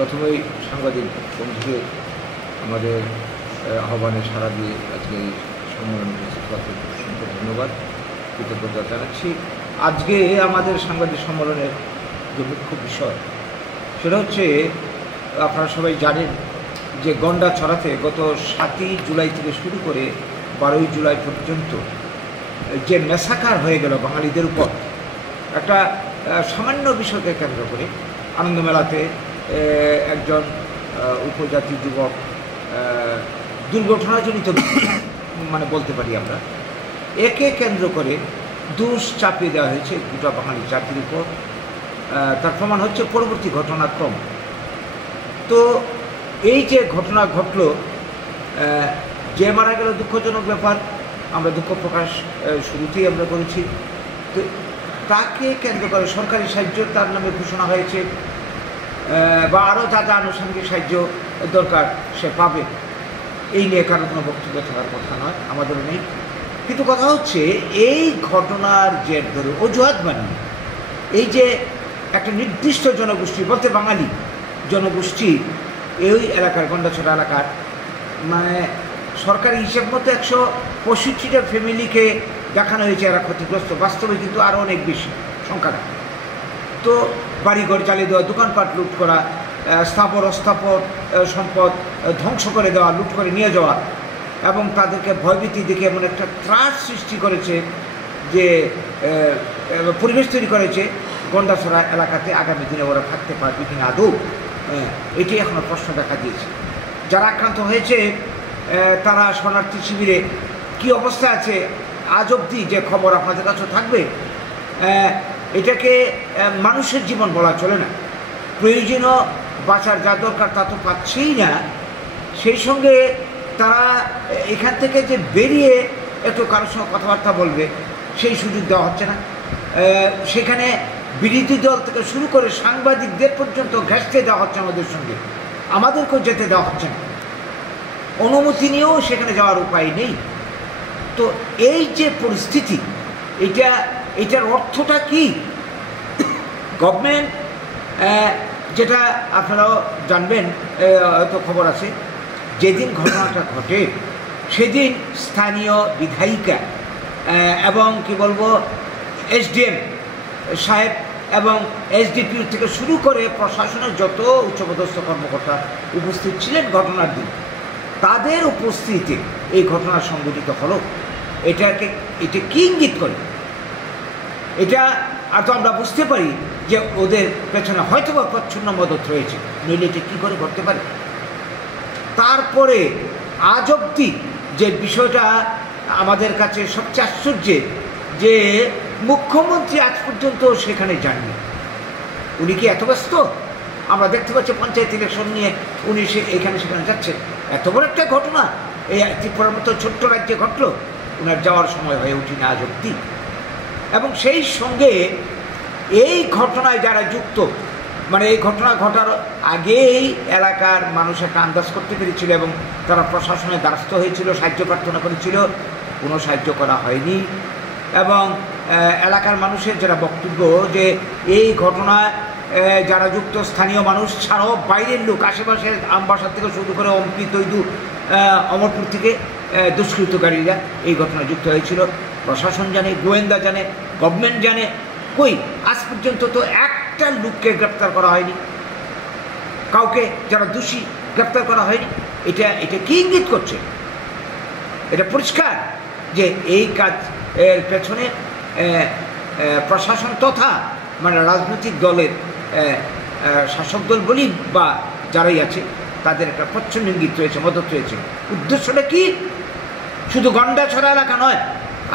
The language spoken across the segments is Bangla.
প্রথমেই সাংবাদিক বন্ধুকে আমাদের আহ্বানে সাড়া দিয়ে আজকে এই সম্মেলনে উপস্থিত হওয়ার অসংখ্য ধন্যবাদ, কৃতজ্ঞতা জানাচ্ছি। আজকে আমাদের সাংবাদিক সম্মেলনের যে মুখ্য বিষয় সেটা হচ্ছে, আপনারা সবাই জানেন যে গন্ডাছড়াতে গত 7ই জুলাই থেকে শুরু করে 12ই জুলাই পর্যন্ত যে ম্যাসাকার হয়ে গেল বাঙালিদের উপর, একটা সামান্য বিষয়কে কেন্দ্র করে আনন্দমেলাতে একজন উপজাতি যুবক দুর্ঘটনাজনিত মানে বলতে পারি আমরা, একে কেন্দ্র করে দোষ চাপিয়ে দেওয়া হয়েছে গোটা বাঙালি জাতির উপর। তার প্রমাণ হচ্ছে পরবর্তী ঘটনাক্রম। তো এই যে ঘটনা ঘটল, যে মারা গেল দুঃখজনক ব্যাপার, আমরা দুঃখ প্রকাশ শুরুতেই আমরা করেছি। তো তাকে কেন্দ্র করে সরকারি সাহায্য তার নামে ঘোষণা হয়েছে, বা আরও যা যা আনুষঙ্গিক সাহায্য দরকার সে পাবে। এই নিয়ে কারো কোনো বক্তব্য থাকার কথা নয়, আমাদেরও নেই। কিন্তু কথা হচ্ছে, এই ঘটনার জের ধরে অজুহাত বানিয়ে এই যে একটা নির্দিষ্ট জনগোষ্ঠী বলতে বাঙালি জনগোষ্ঠী, এই এলাকার গন্ডাছড়া এলাকার মানে সরকারি হিসেব মতো 165টা ফ্যামিলিকে দেখানো হয়েছে এরা ক্ষতিগ্রস্ত, বাস্তবে কিন্তু আরও অনেক বেশি সংখ্যাটা। তো বাড়িঘর জ্বালিয়ে দেওয়া, দোকানপাট লুট করা, স্থাপর অস্থাপর সম্পদ ধ্বংস করে দেওয়া, লুট করে নিয়ে যাওয়া, এবং তাদেরকে ভয়ভীতি দেখে এমন একটা ত্রাস সৃষ্টি করেছে যে পরিবেশ তৈরি করেছে গন্ডাছড়া এলাকাতে আগামী দিনে ওরা থাকতে পারবে কিনা আদৌ, এটি এখনও প্রশ্ন দেখা দিয়েছে। যারা আক্রান্ত হয়েছে তারা শরণার্থী শিবিরে কী অবস্থা আছে আজ অবধি যে খবর আপনাদের কাছে থাকবে, এটাকে মানুষের জীবন বলা চলে না। প্রয়োজনীয় বাঁচার যা দরকার তা তো পাচ্ছেই না, সেই সঙ্গে তারা এখান থেকে যে বেরিয়ে একটু কারোর সঙ্গে কথাবার্তা বলবে সেই সুযোগ দেওয়া হচ্ছে না। সেখানে বিরোধী দল থেকে শুরু করে সাংবাদিকদের পর্যন্ত ঘেঁষতে দেওয়া হচ্ছে আমাদের সঙ্গে, আমাদেরকেও যেতে দেওয়া হচ্ছে না, অনুমতি নিয়েও সেখানে যাওয়ার উপায় নেই। তো এই যে পরিস্থিতি, এটার অর্থটা কি? গভর্নমেন্ট, যেটা আপনারাও জানবেন, হয়তো খবর আছে, যেদিন ঘটনাটা ঘটে সেদিন স্থানীয় বিধায়িকা এবং কি বলবো এসডিএম সাহেব এবং এসডিপি থেকে শুরু করে প্রশাসনের যত উচ্চপদস্থ কর্মকর্তা উপস্থিত ছিলেন ঘটনার দিন, তাদের উপস্থিতিতে এই ঘটনা সংঘটিত হলো। এটা কি ইঙ্গিত করে? এটা আর তো আমরা বুঝতে পারি যে ওদের পেছনে হয়তো বা প্রচ্ছন্ন মদত রয়েছে, নইলে এটা কী করে ঘটতে পারে? তারপরে আজ অবধি যে বিষয়টা আমাদের কাছে সবচেয়ে আশ্চর্যের, যে মুখ্যমন্ত্রী আজ পর্যন্ত সেখানে যাননি। উনি কি এত ব্যস্ত? আমরা দেখতে পাচ্ছি পঞ্চায়েত ইলেকশন নিয়ে উনি এখানে সেখানে যাচ্ছেন। এত বড় একটা ঘটনা এই ত্রিপুরার মতো ছোট্ট রাজ্যে ঘটল, ওনার যাওয়ার সময় হয়ে উঠিনি আজ অবধি। এবং সেই সঙ্গে এই ঘটনায় যারা যুক্ত, মানে এই ঘটনা ঘটার আগেই এলাকার মানুষ একটা আন্দাজ করতে পেরেছিল এবং তারা প্রশাসনের দ্বারস্থ হয়েছিল, সাহায্য প্রার্থনা করেছিল, কোনো সাহায্য করা হয়নি। এবং এলাকার মানুষের যেটা বক্তব্য যে এই ঘটনায় যারা যুক্ত স্থানীয় মানুষ ছাড়াও বাইরের লোক, আশেপাশের আমবাসার থেকে শুরু করে অম্পি, তৈদু, অমরপুর থেকে দুষ্কৃতকারীরা এই ঘটনায় যুক্ত হয়েছিল। প্রশাসন জানে, গোয়েন্দা জানে, গভর্নমেন্ট জানে, কই আজ পর্যন্ত তো একটা লোককে গ্রেপ্তার করা হয়নি, কাউকে যারা দোষী গ্রেপ্তার করা হয়নি। এটা কি ইঙ্গিত করছে? এটা পরিষ্কার যে এই কাজ এর পেছনে প্রশাসন তথা মানে রাজনৈতিক দলের শাসক দল বলি বা যারাই আছে তাদের একটা প্রচ্ছন্ন ইঙ্গিত রয়েছে, মদত রয়েছে। উদ্দেশ্যটা কি? শুধু গন্ডাছড়া এলাকা নয়,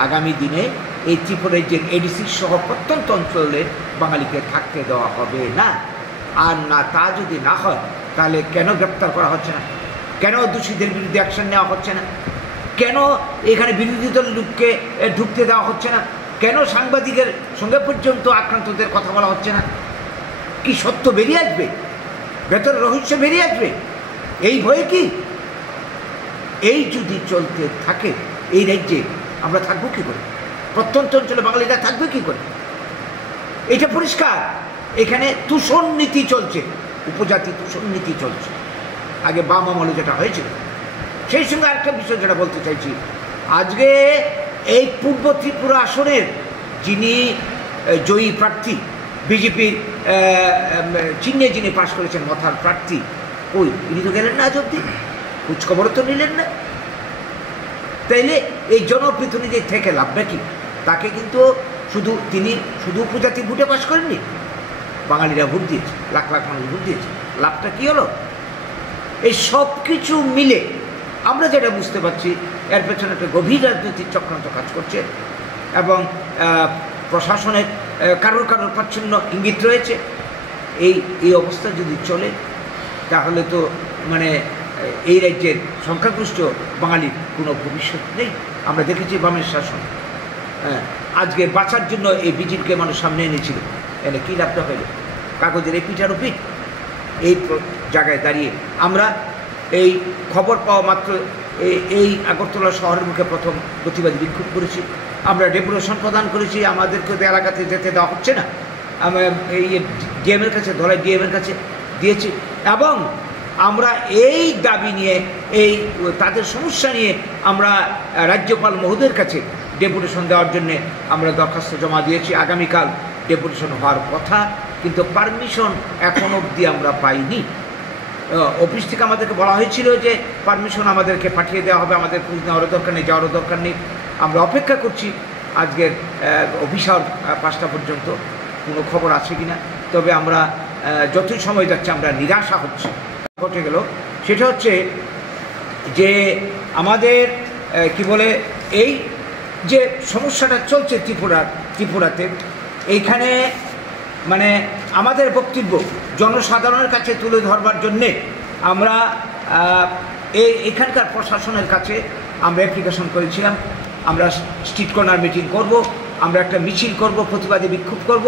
আগামী দিনে এই ত্রিপুরা রাজ্যের এডিসি সহ প্রত্যন্ত অঞ্চলে বাঙালিকে থাকতে দেওয়া হবে না। আর না, তা যদি না হয় তাহলে কেন গ্রেপ্তার করা হচ্ছে না? কেন দোষীদের বিরুদ্ধে অ্যাকশন নেওয়া হচ্ছে না? কেন এখানে বিরোধী দল লোককে ঢুকতে দেওয়া হচ্ছে না? কেন সাংবাদিকের সঙ্গে পর্যন্ত আক্রান্তদের কথা বলা হচ্ছে না? কি সত্য বেরিয়ে আসবে? ভেতরে রহস্য বেরিয়ে আসবে? এই ভয়ে কি? এই যদি চলতে থাকে এই রাজ্যে আমরা থাকবো কী করে? প্রত্যন্ত অঞ্চলে বাঙালিরা থাকবে কী করে? এটা পরিষ্কার। এখানে তুষণ নীতি চলছে, উপজাতি দূষণ নীতি চলছে, আগে বাম আমলে যেটা হয়েছিল। সেই সঙ্গে আরেকটা বিষয় যেটা বলতে চাইছি, আজকে এই পূর্ব ত্রিপুরা আসনের যিনি জয়ী প্রার্থী, বিজেপির চিহ্নে যিনি পাশ করেছেন মথার প্রার্থী, ওই ইনি তো গেলেন না আজ অব্দি, খোঁজখবরও তো নিলেন না। তাইলে এই জনপ্রতিনিধি থেকে লাভটা কি? তাকে কিন্তু তিনি শুধু উপজাতি ভোটে পাশ করেননি, বাঙালিরা ভোট দিয়েছে, লাখ লাখ মানুষ ভোট দিয়েছে। লাভটা কি হলো? এই সব কিছু মিলে আমরা যেটা বুঝতে পারছি, এর পেছনে একটা গভীর রাজনৈতিক চক্রান্ত কাজ করছে এবং প্রশাসনের কারোর প্রাচ্ছন্ন ইঙ্গিত রয়েছে। এই অবস্থা যদি চলে তাহলে তো মানে এই রাজ্যের সংখ্যাগরিষ্ঠ বাঙালির কোনো ভবিষ্যৎ নেই। আমরা দেখেছি বামের শাসন আজকে বাঁচার জন্য এই বিজেপিকে মানুষ সামনে এনেছিল, এনে কী লাভটা হইল? কাগজের এই পিঠার পিঠ। এই জায়গায় দাঁড়িয়ে আমরা এই খবর পাওয়া মাত্র এই আগরতলা শহরের মুখে প্রথম প্রতিবাদী বিক্ষোভ করেছি, আমরা ডেপুটেশন প্রদান করেছি, আমাদেরকে এলাকাতে যেতে দেওয়া হচ্ছে না, আমরা এই ডিএমের কাছে, ধলাই ডিএমের কাছে দিয়েছি এবং আমরা এই দাবি নিয়ে, তাদের সমস্যা নিয়ে আমরা রাজ্যপাল মহোদয়ের কাছে ডেপুটেশন দেওয়ার জন্যে আমরা দরখাস্ত জমা দিয়েছি। আগামীকাল ডেপুটেশন হওয়ার কথা, কিন্তু পারমিশন এখন অবধি আমরা পাইনি। অফিস থেকে আমাদেরকে বলা হয়েছিল যে পারমিশন আমাদেরকে পাঠিয়ে দেওয়া হবে, আমাদের খোঁজ নেওয়ারও দরকার নেই, যাওয়ারও দরকার নেই। আমরা অপেক্ষা করছি আজকের অফিস আওয়ার 5টা পর্যন্ত কোনো খবর আছে কি না। তবে আমরা যতই সময় যাচ্ছে আমরা নিরাশা হচ্ছে। ঘটে গেল সেটা হচ্ছে যে আমাদের কি বলে এই যে সমস্যাটা চলছে ত্রিপুরাতে, এইখানে মানে আমাদের বক্তব্য জনসাধারণের কাছে তুলে ধরবার জন্যে আমরা এখানকার প্রশাসনের কাছে আমরা অ্যাপ্লিকেশন করেছিলাম। আমরা স্ট্রিট কর্নার মিটিং করব, আমরা একটা মিছিল করব, প্রতিবাদী বিক্ষোভ করব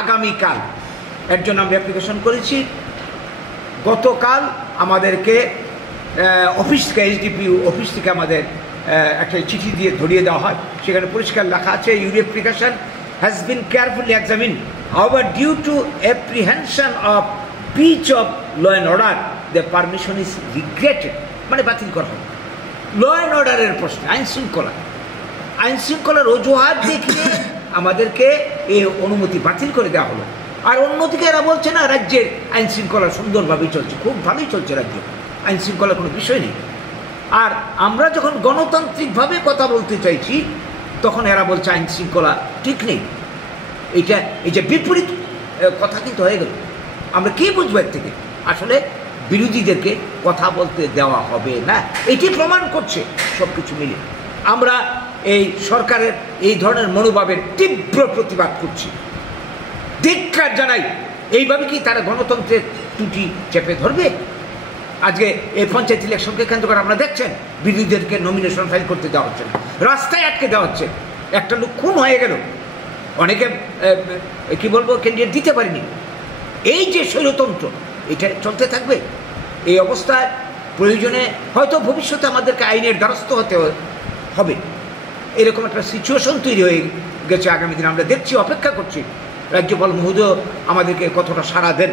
আগামীকাল। এর জন্য আমরা অ্যাপ্লিকেশন করেছি। গতকাল আমাদেরকে অফিস থেকে, এসডিপিইউ অফিস থেকে আমাদের একটা চিঠি দিয়ে ধরিয়ে দেওয়া হয়, সেখানে পরিষ্কার লেখা আছে, your application has been carefully examine, however due to apprehension of breach of law and order the permission is regretted, মানে বাতিল করা হবে। ল অ্যান্ড অর্ডারের প্রশ্নে আইন শৃঙ্খলার অজুহাত দেখিয়ে আমাদেরকে এই অনুমতি বাতিল করে দেওয়া হলো। আর অন্যদিকে এরা বলছে না রাজ্যের আইন শৃঙ্খলা সুন্দরভাবেই চলছে, খুব ভালোই চলছে রাজ্য, আইন শৃঙ্খলার কোনো বিষয় নেই। আর আমরা যখন গণতান্ত্রিকভাবে কথা বলতে চাইছি তখন এরা বলছে আইন শৃঙ্খলা ঠিক নেই। এই যে বিপরীত কথা কিন্তু হয়ে গেল। আমরা কি বুঝবো এর থেকে? আসলে বিরোধীদেরকে কথা বলতে দেওয়া হবে না, এটি প্রমাণ করছে সব কিছু মিলে। আমরা এই সরকারের এই ধরনের মনোভাবের তীব্র প্রতিবাদ করছি, ধিক্কার জানাই। এইভাবে কি তারা গণতন্ত্রের ত্রুটি চেপে ধরবে? আজকে এই পঞ্চায়েত ইলেকশনকে কেন্দ্র করে আমরা দেখছেন বিরোধীদেরকে নমিনেশন ফাইল করতে দেওয়া হচ্ছে না, রাস্তায় আটকে দেওয়া হচ্ছে। একটা লোক খুন হয়ে গেল, অনেকে কি বলবো ক্যান্ডিডেট দিতে পারেনি। এই যে স্বৈরতন্ত্র, এটা চলতে থাকবে। এই অবস্থায় প্রয়োজনে হয়তো ভবিষ্যতে আমাদেরকে আইনের দ্বারস্থ হতে হবে, এরকম একটা সিচুয়েশন তৈরি হয়ে গেছে। আগামী দিনে আমরা দেখছি, অপেক্ষা করছি রাজ্যপাল মহোদয় আমাদেরকে কতটা সাড়া দেন।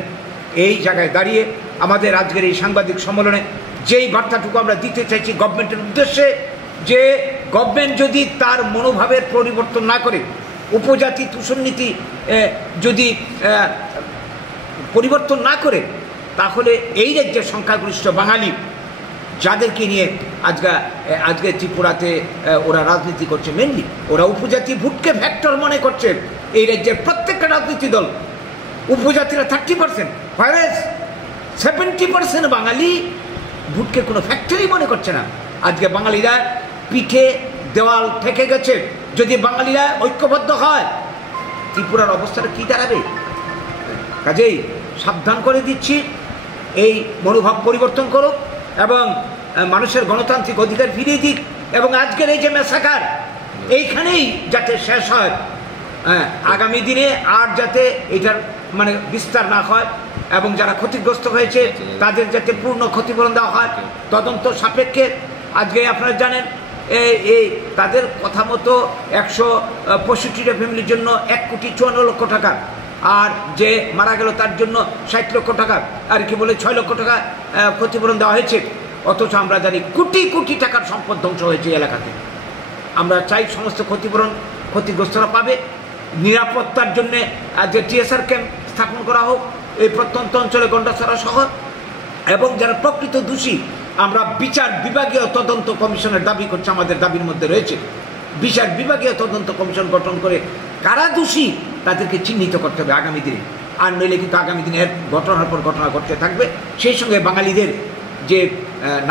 এই জায়গায় দাঁড়িয়ে আমাদের আজকের এই সাংবাদিক সম্মেলনে যেই বার্তাটুকু আমরা দিতে চাইছি গভর্নমেন্টের উদ্দেশ্যে, যে গভর্নমেন্ট যদি তার মনোভাবের পরিবর্তন না করে, উপজাতি তুষণ নীতি যদি পরিবর্তন না করে, তাহলে এই রাজ্যের সংখ্যাগরিষ্ঠ বাঙালি যাদেরকে নিয়ে আজকে ত্রিপুরাতে ওরা রাজনীতি করছে, মেনলি ওরা উপজাতি ভোটকে ফ্যাক্টর মনে করছে। এই রাজ্যের প্রত্যেকটা রাজনীতি দল উপজাতিরা 30%, whereas 70% বাঙালি ভোটকে কোনো ফ্যাক্টরি মনে করছে না। আজকে বাঙালিরা পিঠে দেওয়াল ঠেকে গেছে। যদি বাঙালিরা ঐক্যবদ্ধ হয়, ত্রিপুরার অবস্থাটা কী দাঁড়াবে? কাজেই সাবধান করে দিচ্ছি, এই মনোভাব পরিবর্তন করুক এবং মানুষের গণতান্ত্রিক অধিকার ফিরিয়ে দিক। এবং আজকের এই যে ম্যাসাকার, এইখানেই যাতে শেষ হয়, আগামী দিনে আর যাতে এটার মানে বিস্তার না হয় এবং যারা ক্ষতিগ্রস্ত হয়েছে তাদের যাতে পূর্ণ ক্ষতিপূরণ দেওয়া হয় তদন্ত সাপেক্ষে। আজকে আপনারা জানেন এই তাদের কথা মতো 165টা ফ্যামিলির জন্য 1,54,00,000 টাকা আর যে মারা গেল তার জন্য 60 লক্ষ টাকা আর কি বলে 6 লক্ষ টাকা ক্ষতিপূরণ দেওয়া হয়েছে, অথচ আমরা জানি কোটি কোটি টাকার সম্পদ ধ্বংস হয়েছে এলাকাতে। আমরা চাই সমস্ত ক্ষতিগ্রস্তরা পাবে। নিরাপত্তার জন্যে যে টিএসআর ক্যাম্প স্থাপন করা হোক এই প্রত্যন্ত অঞ্চলে গন্ডাছড়া শহর, এবং যারা প্রকৃত দোষী আমরা বিচার বিভাগীয় তদন্ত কমিশনের দাবি করছি, আমাদের দাবির মধ্যে রয়েছে বিচার বিভাগীয় তদন্ত কমিশন গঠন করে কারা দোষী তাদেরকে চিহ্নিত করতে হবে আগামী দিনে। আর নইলে কিন্তু আগামী দিনে ঘটনার পর ঘটনা ঘটতে থাকবে। সেই সঙ্গে বাঙালিদের যে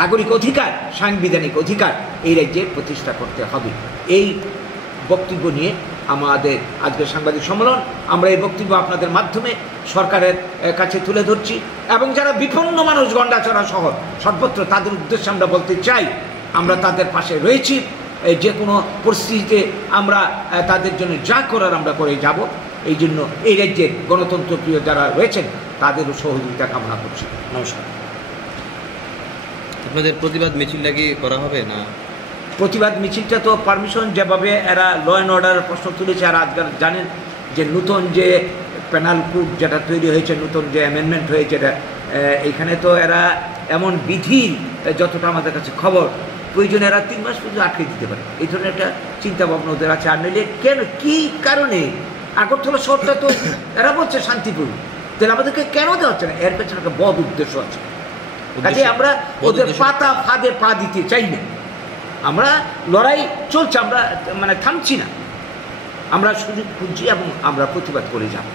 নাগরিক অধিকার, সাংবিধানিক অধিকার এই রাজ্যে প্রতিষ্ঠা করতে হবে। এই বক্তব্য নিয়ে আমাদের আজকের সাংবাদিক সম্মেলন। আমরা এই বক্তব্য আপনাদের মাধ্যমে সরকারের কাছে তুলে ধরছি, এবং যারা বিপন্ন মানুষ গন্ডাছড়া শহর সর্বত্র তাদের উদ্দেশ্যে আমরা বলতে চাই আমরা তাদের পাশে রয়েছি। যে কোনো পরিস্থিতিতে আমরা তাদের জন্য যা করার আমরা করে যাব। এই জন্য এই রাজ্যের গণতন্ত্রপ্রিয় যারা রয়েছেন তাদেরও সহযোগিতা কামনা করছি। নমস্কার। আপনাদের প্রতিবাদ মিছিলটা কি করা হবে না? প্রতিবাদ মিছিলটা তো পারমিশন, যেভাবে এরা ল অ্যান্ড অর্ডারের প্রশ্ন তুলেছে, আর আজকাল জানেন যে নতুন যে পেনাল কোড যেটা তৈরি হয়েছে, নতুন যে অ্যামেন্ডমেন্ট হয়েছে, এটা এখানে তো এরা এমন বিধি, যতটা আমাদের কাছে খবর, প্রয়োজনে এরা 3 মাস পর্যন্ত আটকে দিতে পারে। এই ধরনের একটা চিন্তাভাবনা ওদের আছে। আর নইলে কেন, কী কারণে আগরতলা শহরটা তো এরা বলছে শান্তিপূর্ণ, তাহলে আমাদেরকে কেন দেওয়া হচ্ছে না? এর পেছনে একটা বদ উদ্দেশ্য আছে। কাজে আমরা ওদের পাতা ফাঁদে পা দিতে চাই না। আমরা লড়াই চলছে, আমরা থামছি না, আমরা সুযোগ খুঁজছি এবং আমরা প্রতিবাদ করে যাব।